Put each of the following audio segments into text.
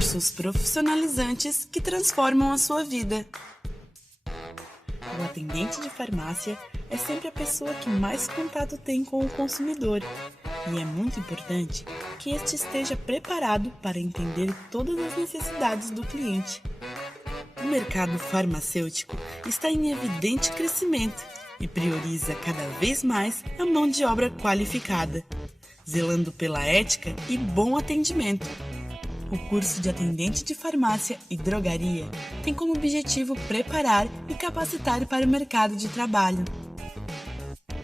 Cursos profissionalizantes que transformam a sua vida. O atendente de farmácia é sempre a pessoa que mais contato tem com o consumidor e é muito importante que este esteja preparado para entender todas as necessidades do cliente. O mercado farmacêutico está em evidente crescimento e prioriza cada vez mais a mão de obra qualificada, zelando pela ética e bom atendimento. O curso de atendente de farmácia e drogaria tem como objetivo preparar e capacitar para o mercado de trabalho.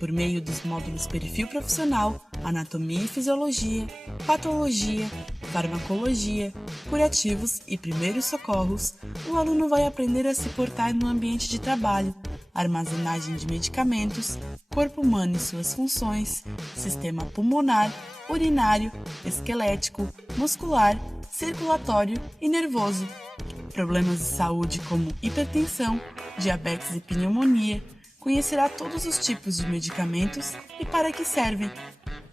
Por meio dos módulos Perfil Profissional, Anatomia e Fisiologia, Patologia, Farmacologia, Curativos e Primeiros Socorros, o aluno vai aprender a se portar no ambiente de trabalho, armazenagem de medicamentos, corpo humano e suas funções, sistema pulmonar, urinário, esquelético, muscular, circulatório e nervoso, problemas de saúde como hipertensão, diabetes e pneumonia, conhecerá todos os tipos de medicamentos e para que servem,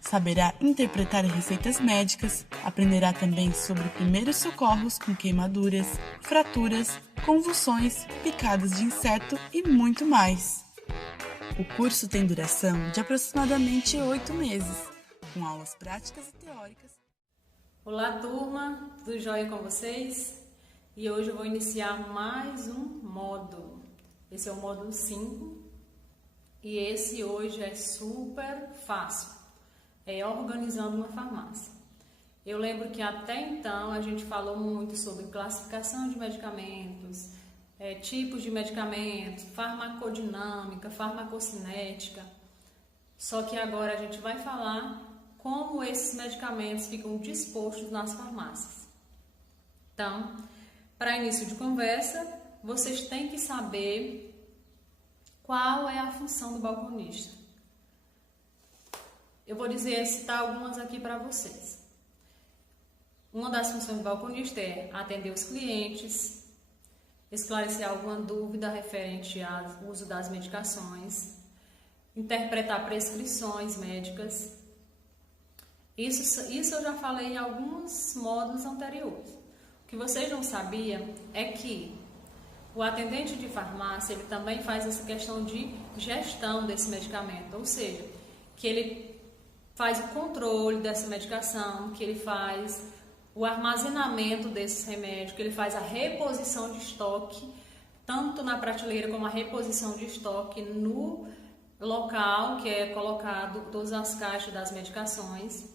saberá interpretar receitas médicas, aprenderá também sobre primeiros socorros com queimaduras, fraturas, convulsões, picadas de inseto e muito mais. O curso tem duração de aproximadamente 8 meses, com aulas práticas e teóricas. Olá turma, tudo jóia com vocês? E hoje eu vou iniciar mais um módulo. Esse é o módulo 5 e esse hoje é super fácil, é organizando uma farmácia. Eu lembro que até então a gente falou muito sobre classificação de medicamentos, tipos de medicamentos, farmacodinâmica, farmacocinética, só que agora a gente vai falar como esses medicamentos ficam dispostos nas farmácias. Então, para início de conversa, vocês têm que saber qual é a função do balconista. Eu vou citar algumas aqui para vocês. Uma das funções do balconista é atender os clientes, esclarecer alguma dúvida referente ao uso das medicações, interpretar prescrições médicas. Isso eu já falei em alguns módulos anteriores. O que vocês não sabiam é que o atendente de farmácia ele também faz essa questão de gestão desse medicamento, ou seja, que ele faz o controle dessa medicação, que ele faz o armazenamento desses remédios, que ele faz a reposição de estoque, tanto na prateleira como a reposição de estoque no local que é colocado todas as caixas das medicações.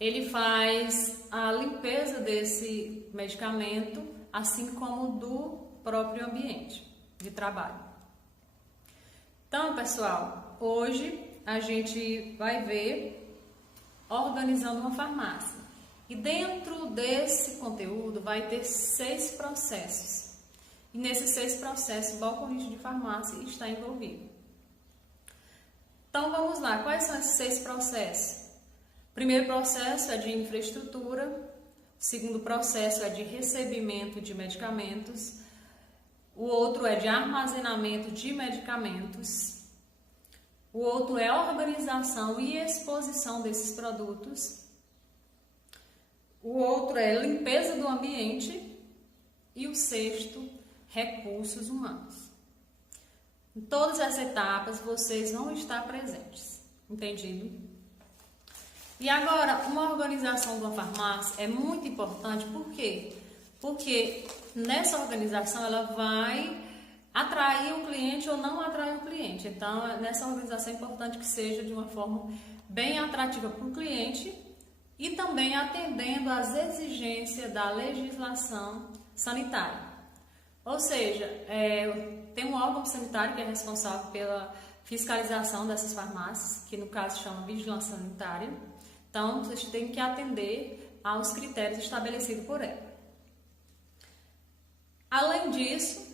Ele faz a limpeza desse medicamento, assim como do próprio ambiente de trabalho. Então, pessoal, hoje a gente vai ver organizando uma farmácia. E dentro desse conteúdo vai ter 6 processos. E nesses 6 processos, o balconista de farmácia está envolvido. Então, vamos lá. Quais são esses 6 processos? O primeiro processo é de infraestrutura, o segundo processo é de recebimento de medicamentos, o outro é de armazenamento de medicamentos, o outro é organização e exposição desses produtos, o outro é limpeza do ambiente e o sexto, recursos humanos. Em todas as etapas vocês vão estar presentes, entendido? E agora, uma organização de uma farmácia é muito importante, por quê? Porque nessa organização ela vai atrair o cliente ou não atrair o cliente. Então, nessa organização é importante que seja de uma forma bem atrativa para o cliente e também atendendo às exigências da legislação sanitária. Ou seja, tem um órgão sanitário que é responsável pela fiscalização dessas farmácias, que no caso chama Vigilância Sanitária. Então, vocês têm que atender aos critérios estabelecidos por ela. Além disso,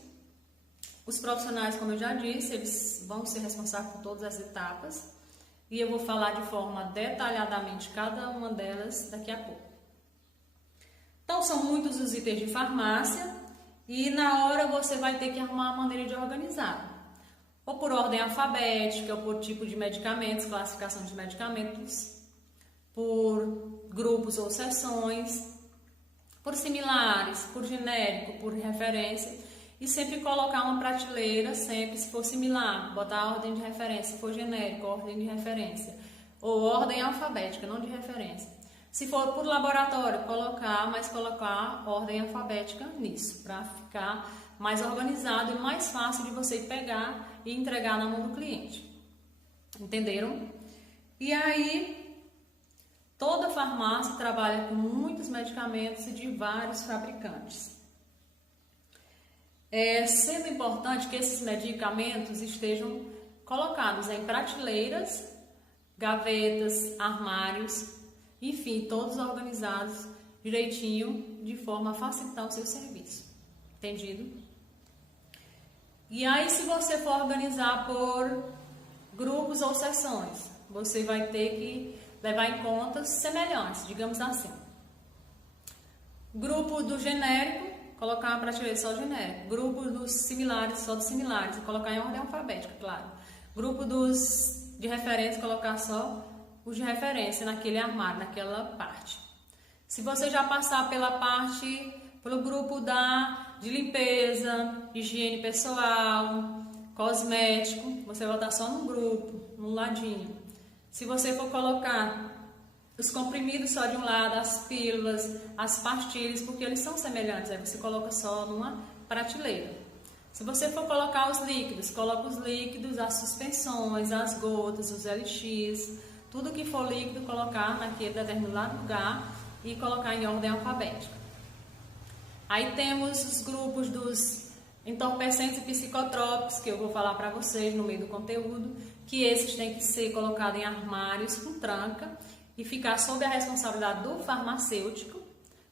os profissionais, como eu já disse, eles vão ser responsáveis por todas as etapas e eu vou falar de forma detalhadamente cada uma delas daqui a pouco. Então, são muitos os itens de farmácia e na hora você vai ter que arrumar uma maneira de organizar. Ou por ordem alfabética, ou por tipo de medicamentos, classificação de medicamentos, por grupos ou seções, por similares, por genérico, por referência, e sempre colocar uma prateleira, sempre se for similar, botar a ordem de referência, se for genérico, ordem de referência, ou ordem alfabética, não de referência. Se for por laboratório, colocar ordem alfabética nisso, para ficar mais organizado e mais fácil de você pegar e entregar na mão do cliente. Entenderam? E aí, toda farmácia trabalha com muitos medicamentos e de vários fabricantes. Sendo importante que esses medicamentos estejam colocados em prateleiras, gavetas, armários, enfim, todos organizados direitinho, de forma a facilitar o seu serviço. Entendido? E aí, se você for organizar por grupos ou seções, você vai ter que levar em conta semelhantes, digamos assim. Grupo do genérico, colocar uma prateleira só genérico. Grupo dos similares, só dos similares, e colocar em ordem alfabética, claro. Grupo dos de referência, colocar só os de referência naquele armário, naquela parte. Se você já passar pelo grupo de limpeza, higiene pessoal, cosmético, você vai botar só num grupo, num ladinho. Se você for colocar os comprimidos só de um lado, as pílulas, as pastilhas, porque eles são semelhantes, aí você coloca só numa prateleira. Se você for colocar os líquidos, coloca os líquidos, as suspensões, as gotas, os LX, tudo que for líquido, colocar naquele determinado lugar e colocar em ordem alfabética. Aí temos os grupos dos entorpecentes e psicotrópicos, que eu vou falar para vocês no meio do conteúdo, que esses têm que ser colocados em armários com tranca e ficar sob a responsabilidade do farmacêutico,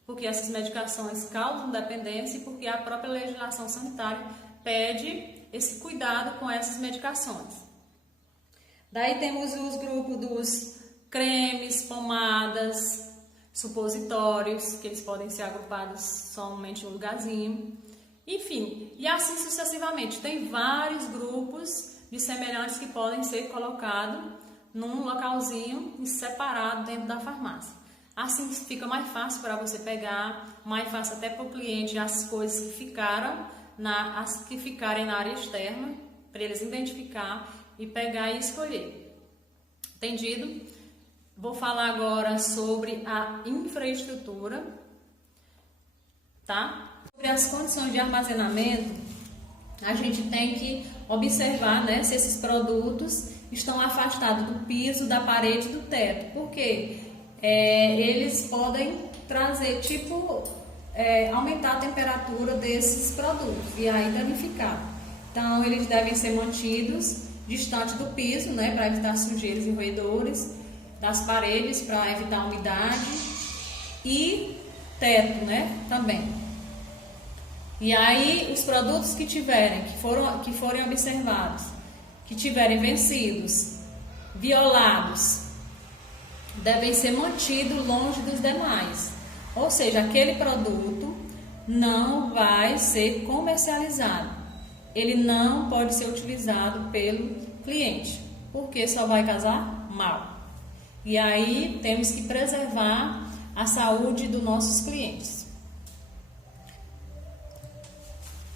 porque essas medicações causam dependência e porque a própria legislação sanitária pede esse cuidado com essas medicações. Daí temos os grupos dos cremes, pomadas, supositórios, que eles podem ser agrupados somente em um lugarzinho. Enfim, e assim sucessivamente. Tem vários grupos de semelhantes que podem ser colocados num localzinho separado dentro da farmácia. Assim fica mais fácil para você pegar, mais fácil até para o cliente as coisas que ficarem na área externa, para eles identificar e pegar e escolher. Entendido? Vou falar agora sobre a infraestrutura, tá? Sobre as condições de armazenamento, a gente tem que observar, né, se esses produtos estão afastados do piso, da parede e do teto. Por quê? Eles podem trazer, aumentar a temperatura desses produtos e aí danificar. Então, eles devem ser mantidos distante do piso, né, para evitar sujeiras e roedores, das paredes para evitar umidade e teto, né, também. E aí, os produtos que forem observados, que tiverem vencidos, violados, devem ser mantidos longe dos demais. Ou seja, aquele produto não vai ser comercializado. Ele não pode ser utilizado pelo cliente, porque só vai causar mal. E aí, temos que preservar a saúde dos nossos clientes.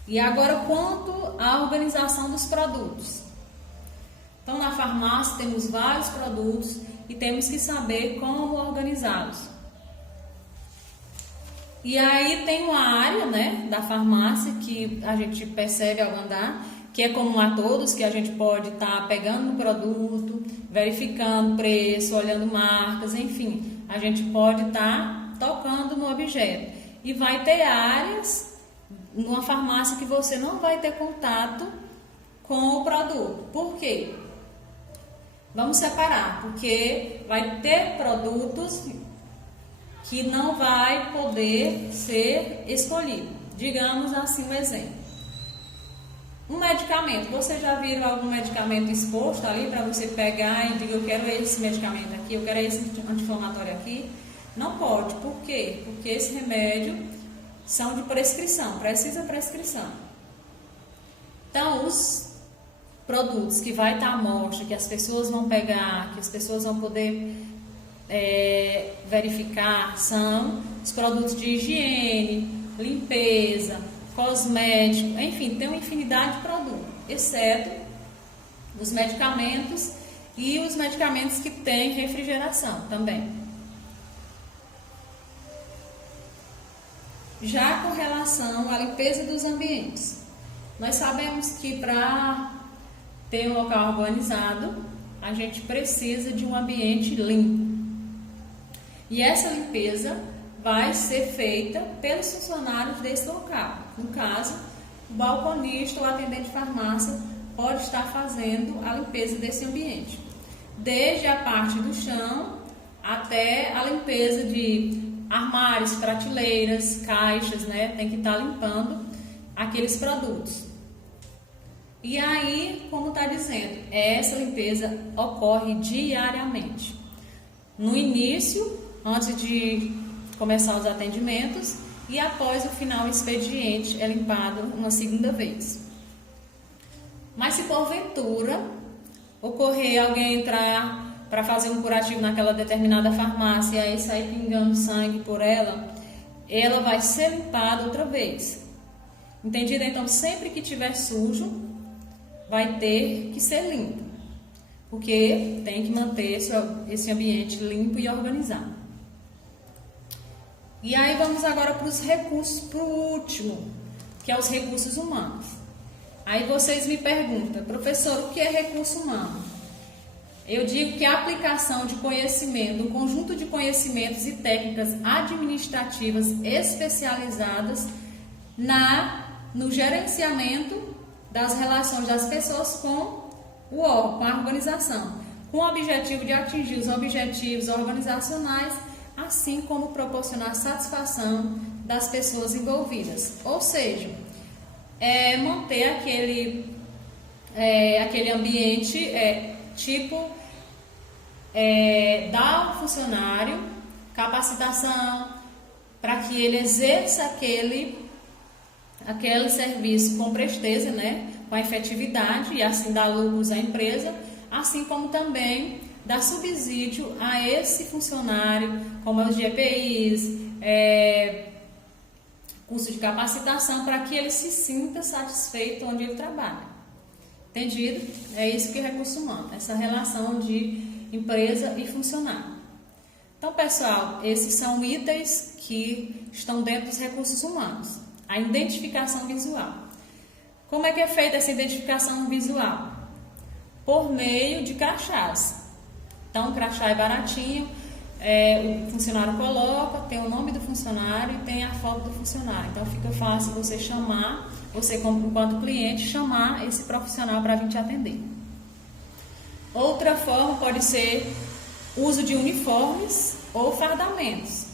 E agora, quanto à organização dos produtos. Então, na farmácia temos vários produtos e temos que saber como organizá-los. E aí tem uma área, né, da farmácia que a gente percebe ao andar, que é comum a todos, que a gente pode estar pegando no produto, verificando preço, olhando marcas, enfim, a gente pode estar tocando no objeto. E vai ter áreas numa farmácia que você não vai ter contato com o produto. Por quê? Vamos separar, porque vai ter produtos que não vai poder ser escolhido. Digamos assim um exemplo. Um medicamento. Você já viram algum medicamento exposto ali para você pegar e dizer, eu quero esse medicamento aqui, eu quero esse anti-inflamatório aqui? Não pode. Por quê? Porque esse remédio são de prescrição, precisa prescrição. Então, os produtos que vai estar à mostra, que as pessoas vão pegar, que as pessoas vão poder verificar são os produtos de higiene, limpeza, cosmético, enfim, tem uma infinidade de produtos, exceto os medicamentos e os medicamentos que têm refrigeração também. Já com relação à limpeza dos ambientes, nós sabemos que para ter um local organizado, a gente precisa de um ambiente limpo. E essa limpeza vai ser feita pelos funcionários desse local. No caso, o balconista ou atendente de farmácia pode estar fazendo a limpeza desse ambiente, desde a parte do chão até a limpeza de armários, prateleiras, caixas, né? Tem que estar limpando aqueles produtos. E aí, como está dizendo, essa limpeza ocorre diariamente. No início, antes de começar os atendimentos, e após o final do expediente é limpado uma segunda vez. Mas se porventura ocorrer alguém entrar para fazer um curativo naquela determinada farmácia e aí sair pingando sangue por ela vai ser limpada outra vez. Entendido? Então, sempre que tiver sujo, vai ter que ser limpo, porque tem que manter esse ambiente limpo e organizado. E aí vamos agora para os recursos, para o último, que é os recursos humanos. Aí vocês me perguntam, professor, o que é recurso humano? Eu digo que a aplicação de conhecimento, um conjunto de conhecimentos e técnicas administrativas especializadas no gerenciamento das relações das pessoas com o órgão, com a organização, com o objetivo de atingir os objetivos organizacionais, assim como proporcionar satisfação das pessoas envolvidas. Ou seja, manter aquele ambiente dar ao funcionário capacitação para que ele exerça aquele serviço com presteza, né, com a efetividade e assim dar lucros à empresa, assim como também dar subsídio a esse funcionário, como os GPIs, curso de capacitação, para que ele se sinta satisfeito onde ele trabalha. Entendido? É isso que é recurso humano, essa relação de empresa e funcionário. Então, pessoal, esses são itens que estão dentro dos recursos humanos. A identificação visual. Como é que é feita essa identificação visual? Por meio de crachás. Então, o crachá é baratinho, o funcionário coloca, tem o nome do funcionário e tem a foto do funcionário. Então, fica fácil você chamar, enquanto cliente, chamar esse profissional para vir te atender. Outra forma pode ser uso de uniformes ou fardamentos.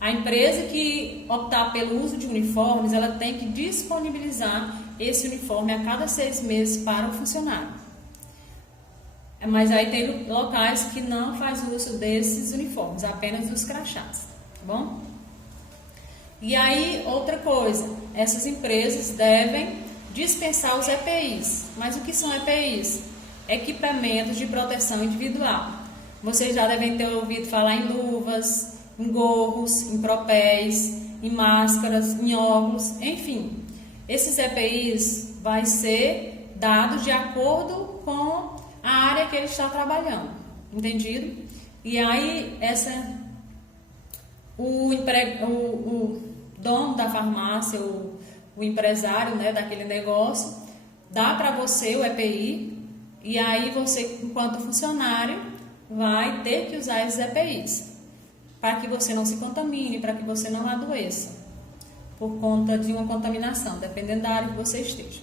A empresa que optar pelo uso de uniformes, ela tem que disponibilizar esse uniforme a cada 6 meses para o funcionário. Mas aí tem locais que não faz uso desses uniformes, apenas dos crachás, tá bom? E aí, outra coisa, essas empresas devem dispensar os EPIs. Mas o que são EPIs? Equipamentos de proteção individual. Vocês já devem ter ouvido falar em luvas, em gorros, em propés, em máscaras, em óculos, enfim. Esses EPIs vai ser dados de acordo com a área que ele está trabalhando, entendido? E aí o dono da farmácia, o empresário, né, daquele negócio, dá para você o EPI e aí você, enquanto funcionário, vai ter que usar esses EPIs para que você não se contamine, para que você não adoeça por conta de uma contaminação, dependendo da área que você esteja.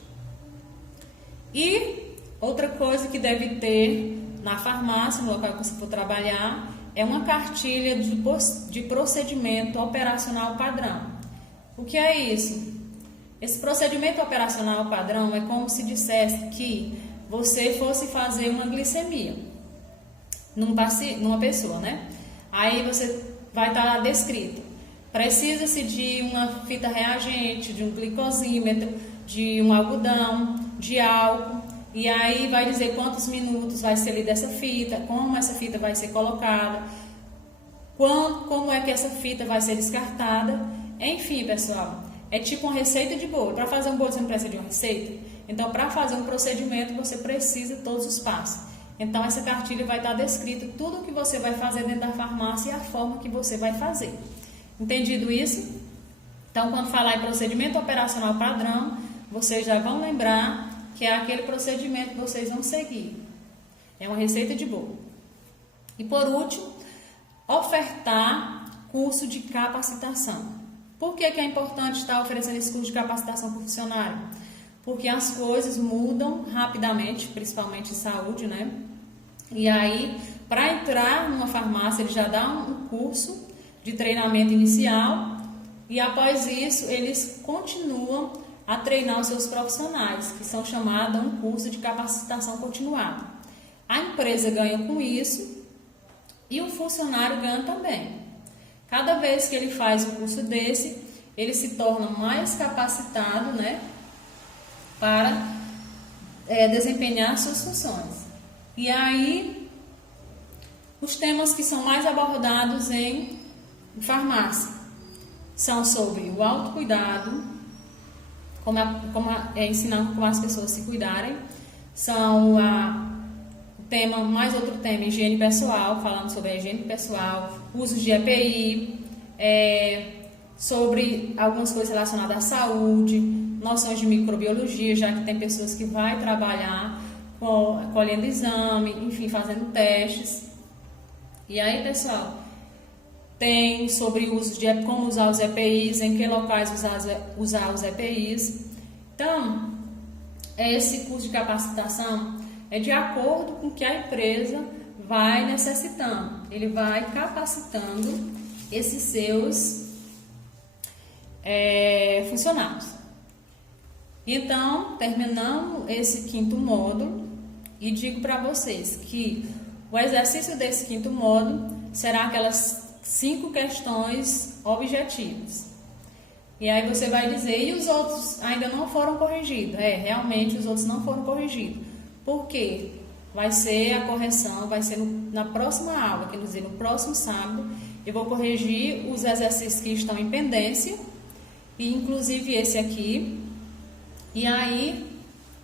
E outra coisa que deve ter na farmácia, no local que você for trabalhar, é uma cartilha de procedimento operacional padrão. O que é isso? Esse procedimento operacional padrão é como se dissesse que você fosse fazer uma glicemia numa pessoa, né? Aí você vai estar lá descrito. Precisa-se de uma fita reagente, de um glicosímetro, de um algodão, de álcool. E aí vai dizer quantos minutos vai ser lida essa fita, como essa fita vai ser colocada, como é que essa fita vai ser descartada. Enfim, pessoal, é tipo uma receita de bolo. Para fazer um bolo você não precisa de uma receita? Então, para fazer um procedimento, você precisa de todos os passos. Então, essa cartilha vai estar descrito tudo o que você vai fazer dentro da farmácia e a forma que você vai fazer. Entendido isso? Então, quando falar em procedimento operacional padrão, vocês já vão lembrar que é aquele procedimento que vocês vão seguir. É uma receita de bolo. E por último, ofertar curso de capacitação. Por que é importante estar oferecendo esse curso de capacitação para o funcionário? Porque as coisas mudam rapidamente, principalmente em saúde, né? E aí, para entrar numa farmácia, ele já dá um curso de treinamento inicial e após isso eles continuam a treinar os seus profissionais, que são chamados um curso de capacitação continuada. A empresa ganha com isso e o funcionário ganha também. Cada vez que ele faz um curso desse, ele se torna mais capacitado, né, para desempenhar suas funções. E aí, os temas que são mais abordados em farmácia são sobre o autocuidado, ensinando como as pessoas se cuidarem, são outro tema, higiene pessoal, falando sobre a higiene pessoal, uso de EPI, sobre algumas coisas relacionadas à saúde, noções de microbiologia, já que tem pessoas que vão trabalhar colhendo exame, enfim, fazendo testes. E aí, pessoal, tem sobre o uso de como usar os EPIs, em que locais usar os EPIs. Então, esse curso de capacitação é de acordo com o que a empresa vai necessitando. Ele vai capacitando esses seus funcionários. Então, terminamos esse 5º módulo e digo para vocês que o exercício desse 5º módulo será aquelas 5 questões objetivas. E aí você vai dizer, e os outros ainda não foram corrigidos? Realmente os outros não foram corrigidos. Por quê? Vai ser a correção, vai ser na próxima aula, quer dizer, no próximo sábado, eu vou corrigir os exercícios que estão em pendência, e inclusive esse aqui. E aí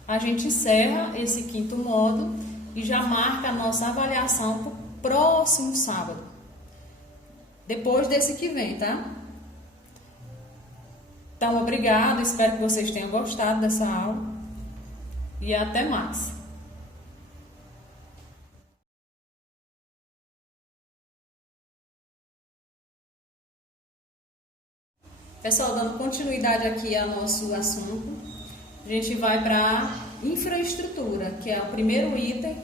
a gente encerra esse 5º módulo e já marca a nossa avaliação para o próximo sábado. Depois desse que vem, tá? Então, obrigado, espero que vocês tenham gostado dessa aula e até mais. Pessoal, dando continuidade aqui ao nosso assunto, a gente vai para infraestrutura, que é o primeiro item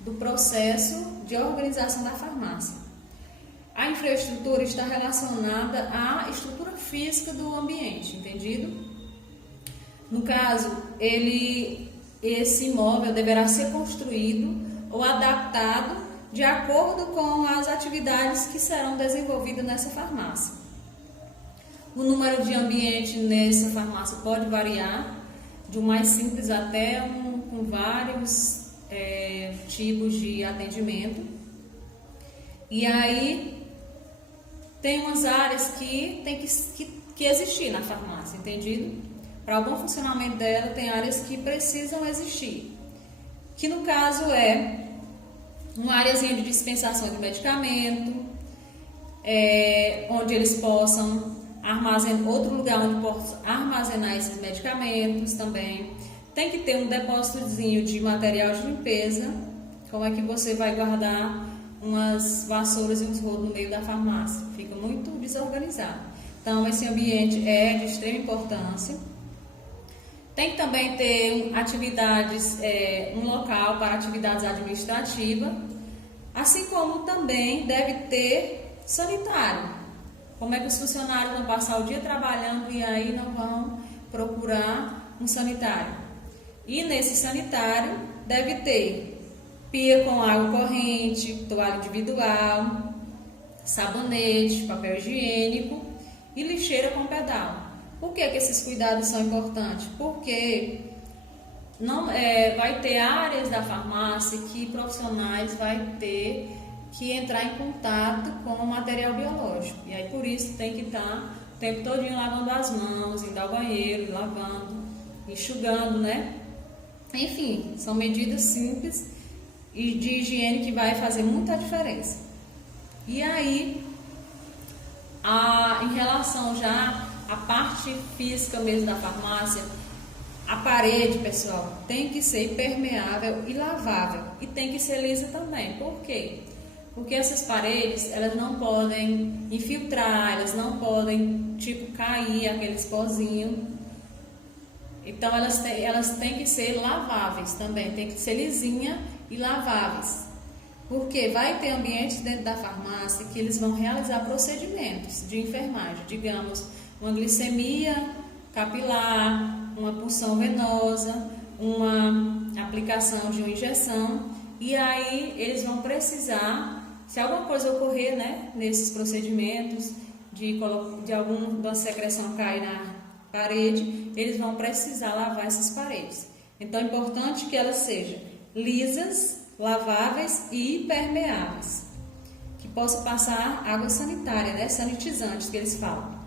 do processo de organização da farmácia. A infraestrutura está relacionada à estrutura física do ambiente, entendido? No caso, esse imóvel deverá ser construído ou adaptado de acordo com as atividades que serão desenvolvidas nessa farmácia. O número de ambiente nessa farmácia pode variar, de um mais simples até um com vários tipos de atendimento. E aí tem umas áreas que tem que existir na farmácia, entendido? Para o bom funcionamento dela, tem áreas que precisam existir. Que no caso é uma áreazinha de dispensação de medicamento, onde eles possam outro lugar onde possam armazenar esses medicamentos também. Tem que ter um depósitozinho de material de limpeza. Como é que você vai guardar umas vassouras e uns rolos no meio da farmácia? Fica muito desorganizado. Então, esse ambiente é de extrema importância. Tem que também ter atividades, um local para atividades administrativas, assim como também deve ter sanitário. Como é que os funcionários vão passar o dia trabalhando e aí não vão procurar um sanitário? E nesse sanitário deve ter pia com água corrente, toalha individual, sabonete, papel higiênico e lixeira com pedal. Por que esses cuidados são importantes? Porque vai ter áreas da farmácia que profissionais vai ter que entrar em contato com o material biológico. E aí por isso tem que estar o tempo todinho lavando as mãos, indo ao banheiro, lavando, enxugando, né? Enfim, são medidas simples e de higiene que vai fazer muita diferença. E aí, em relação já à parte física mesmo da farmácia, a parede, pessoal, tem que ser permeável e lavável. E tem que ser lisa também. Por quê? Porque essas paredes, elas não podem infiltrar, elas não podem, tipo, cair aqueles pozinhos. Então, elas têm que ser laváveis também, tem que ser lisinha e laváveis. Porque vai ter ambientes dentro da farmácia que eles vão realizar procedimentos de enfermagem, digamos, uma glicemia capilar, uma punção venosa, uma aplicação de uma injeção, e aí eles vão precisar, se alguma coisa ocorrer, né, nesses procedimentos, de alguma secreção cair na parede, eles vão precisar lavar essas paredes. Então é importante que elas sejam lisas, laváveis e impermeáveis, que possam passar água sanitária, né, sanitizantes que eles falam.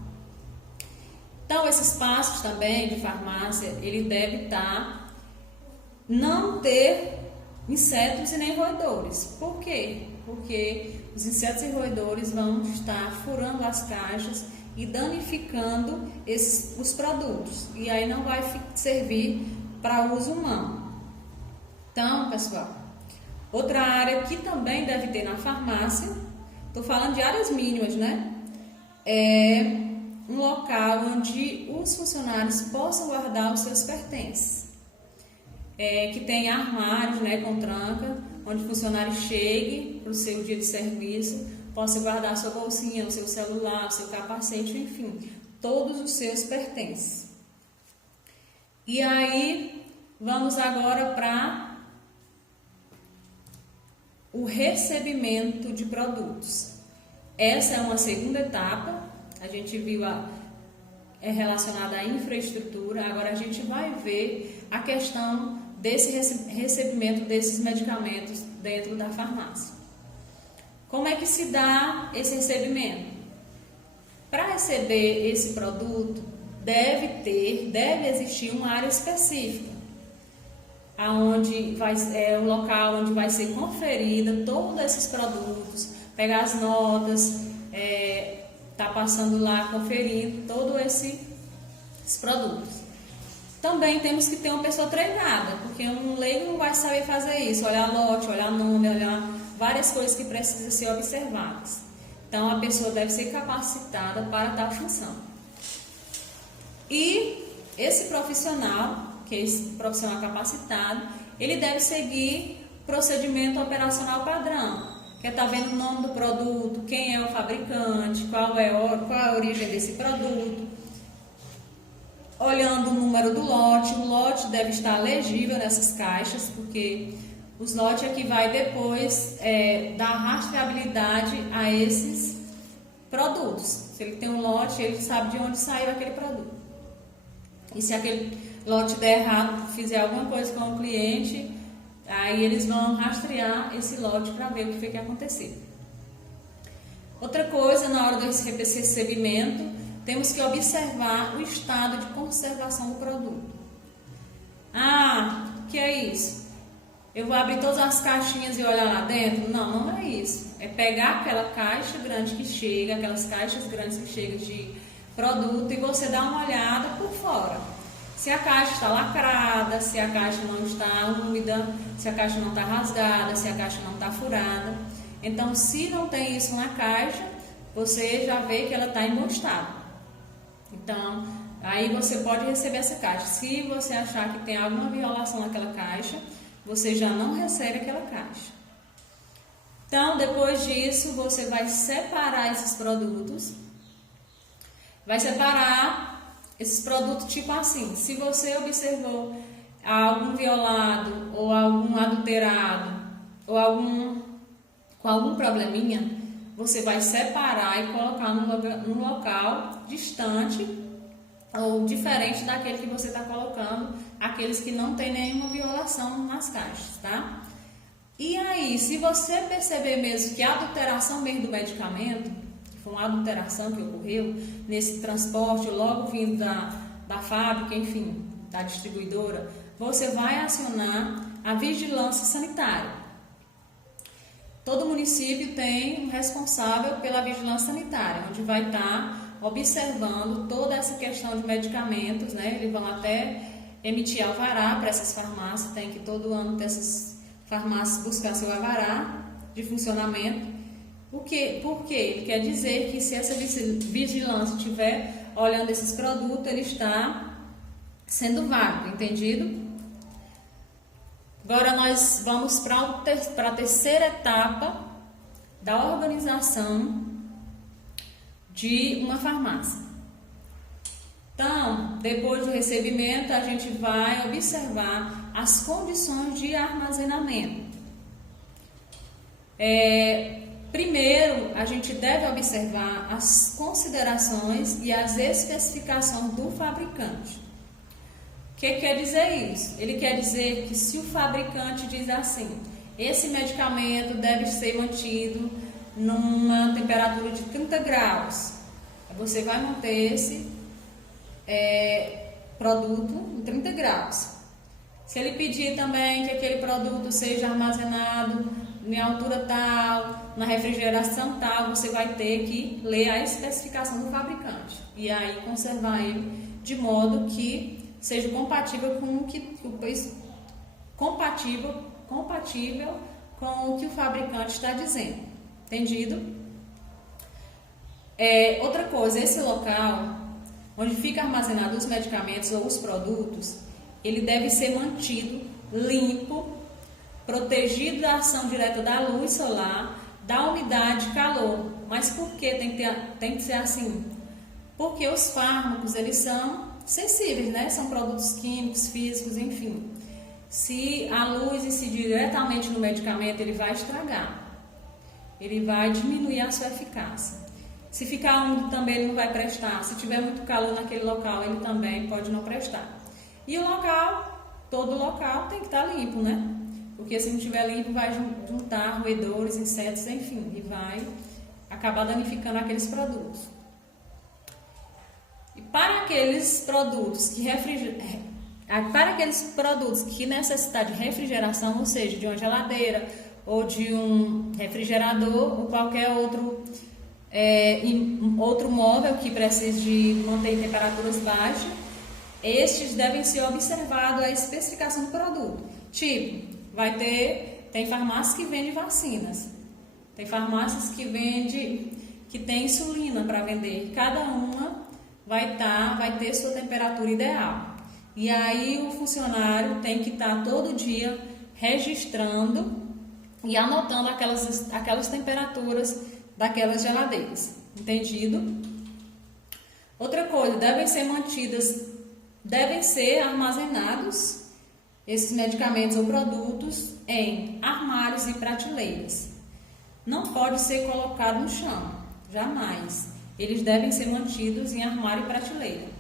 Então, esses espaços também de farmácia, ele deve não ter insetos e nem roedores. Por quê? Porque os insetos e roedores vão estar furando as caixas e danificando os produtos. E aí não vai servir para uso humano. Então, pessoal, outra área que também deve ter na farmácia, estou falando de áreas mínimas, né? É um local onde os funcionários possam guardar os seus pertences. Que tem armários, né, com tranca, onde o funcionário chegue para o seu dia de serviço, possa guardar a sua bolsinha, o seu celular, o seu capacete, enfim, todos os seus pertences. E aí, vamos agora para o recebimento de produtos. Essa é uma segunda etapa. A gente viu relacionada à infraestrutura, agora a gente vai ver a questão desse recebimento desses medicamentos dentro da farmácia. Como é que se dá esse recebimento? Para receber esse produto, deve existir uma área específica, um local onde vai ser conferida todos esses produtos, pegar as notas, tá passando lá, conferindo todos esses produtos. Também temos que ter uma pessoa treinada, porque um leigo não vai saber fazer isso, olhar lote, olhar número, olhar várias coisas que precisam ser observadas. Então, a pessoa deve ser capacitada para tal função. E esse profissional, que é esse profissional capacitado, ele deve seguir procedimento operacional padrão. Quer estar vendo o nome do produto, quem é o fabricante, qual é a origem desse produto, olhando o número do lote. O lote deve estar legível nessas caixas, porque os lotes é que vai depois dar rastreabilidade a esses produtos. Se ele tem um lote, ele sabe de onde saiu aquele produto. E se aquele lote der errado, fizer alguma coisa com o cliente, aí eles vão rastrear esse lote para ver o que foi que aconteceu. Outra coisa, na hora desse recebimento, temos que observar o estado de conservação do produto. O que é isso? Eu vou abrir todas as caixinhas e olhar lá dentro? Não, não é isso. É pegar aquela caixa grande que chega, aquelas caixas grandes que chegam de produto e você dá uma olhada por fora. Se a caixa está lacrada, se a caixa não está úmida, se a caixa não está rasgada, se a caixa não está furada. Então, se não tem isso na caixa, você já vê que ela está em bom estado. Então, aí você pode receber essa caixa. Se você achar que tem alguma violação naquela caixa, você já não recebe aquela caixa. Então, depois disso, você vai separar esses produtos. Vai separar esses produtos tipo assim. Se você observou algum violado ou algum adulterado ou com algum probleminha, você vai separar e colocar num local distante ou diferente daquele que você está colocando, aqueles que não tem nenhuma violação nas caixas, tá? E aí, se você perceber mesmo que a adulteração mesmo do medicamento, foi uma adulteração que ocorreu nesse transporte, logo vindo da fábrica, enfim, da distribuidora, você vai acionar a vigilância sanitária. Todo município tem um responsável pela vigilância sanitária, onde vai estar observando toda essa questão de medicamentos, né? Eles vão até emitir alvará para essas farmácias, tem que todo ano ter essas farmácias buscar seu alvará de funcionamento. Por quê? Porque ele quer dizer que se essa vigilância estiver olhando esses produtos, ele está sendo válido, entendido? Agora nós vamos para a terceira etapa da organização de uma farmácia. Então, depois do recebimento, a gente vai observar as condições de armazenamento. Primeiro, a gente deve observar as considerações e as especificações do fabricante. O que quer dizer isso? Ele quer dizer que se o fabricante diz assim, esse medicamento deve ser mantido numa temperatura de 30 graus, você vai manter esse produto em 30 graus. Se ele pedir também que aquele produto seja armazenado em altura tal, na refrigeração tal, você vai ter que ler a especificação do fabricante e aí conservar ele de modo que seja compatível com o que compatível com o que o fabricante está dizendo. Entendido? Outra coisa, esse local onde fica armazenado os medicamentos ou os produtos, ele deve ser mantido limpo, protegido da ação direta da luz solar, da umidade e calor. Mas por que tem que ser assim? Porque os fármacos, eles são sensíveis, né? São produtos químicos, físicos, enfim. Se a luz incidir diretamente no medicamento, ele vai estragar. Ele vai diminuir a sua eficácia. Se ficar úmido também ele não vai prestar. Se tiver muito calor naquele local, ele também pode não prestar. E o local, todo local tem que estar limpo, né? Porque se não estiver limpo, vai juntar roedores, insetos, enfim, e vai acabar danificando aqueles produtos. E para aqueles produtos que necessitam de refrigeração, ou seja, de uma geladeira ou de um refrigerador ou qualquer outro móvel que precise de manter temperaturas baixas, estes devem ser observados a especificação do produto. Tipo, tem farmácias que vendem vacinas, tem farmácias que tem insulina para vender. Cada uma vai ter sua temperatura ideal. E aí o funcionário tem que estar todo dia registrando e anotando aquelas temperaturas daquelas geladeiras. Entendido? Outra coisa, devem ser armazenados esses medicamentos ou produtos em armários e prateleiras. Não pode ser colocado no chão, jamais. Eles devem ser mantidos em armário e prateleira.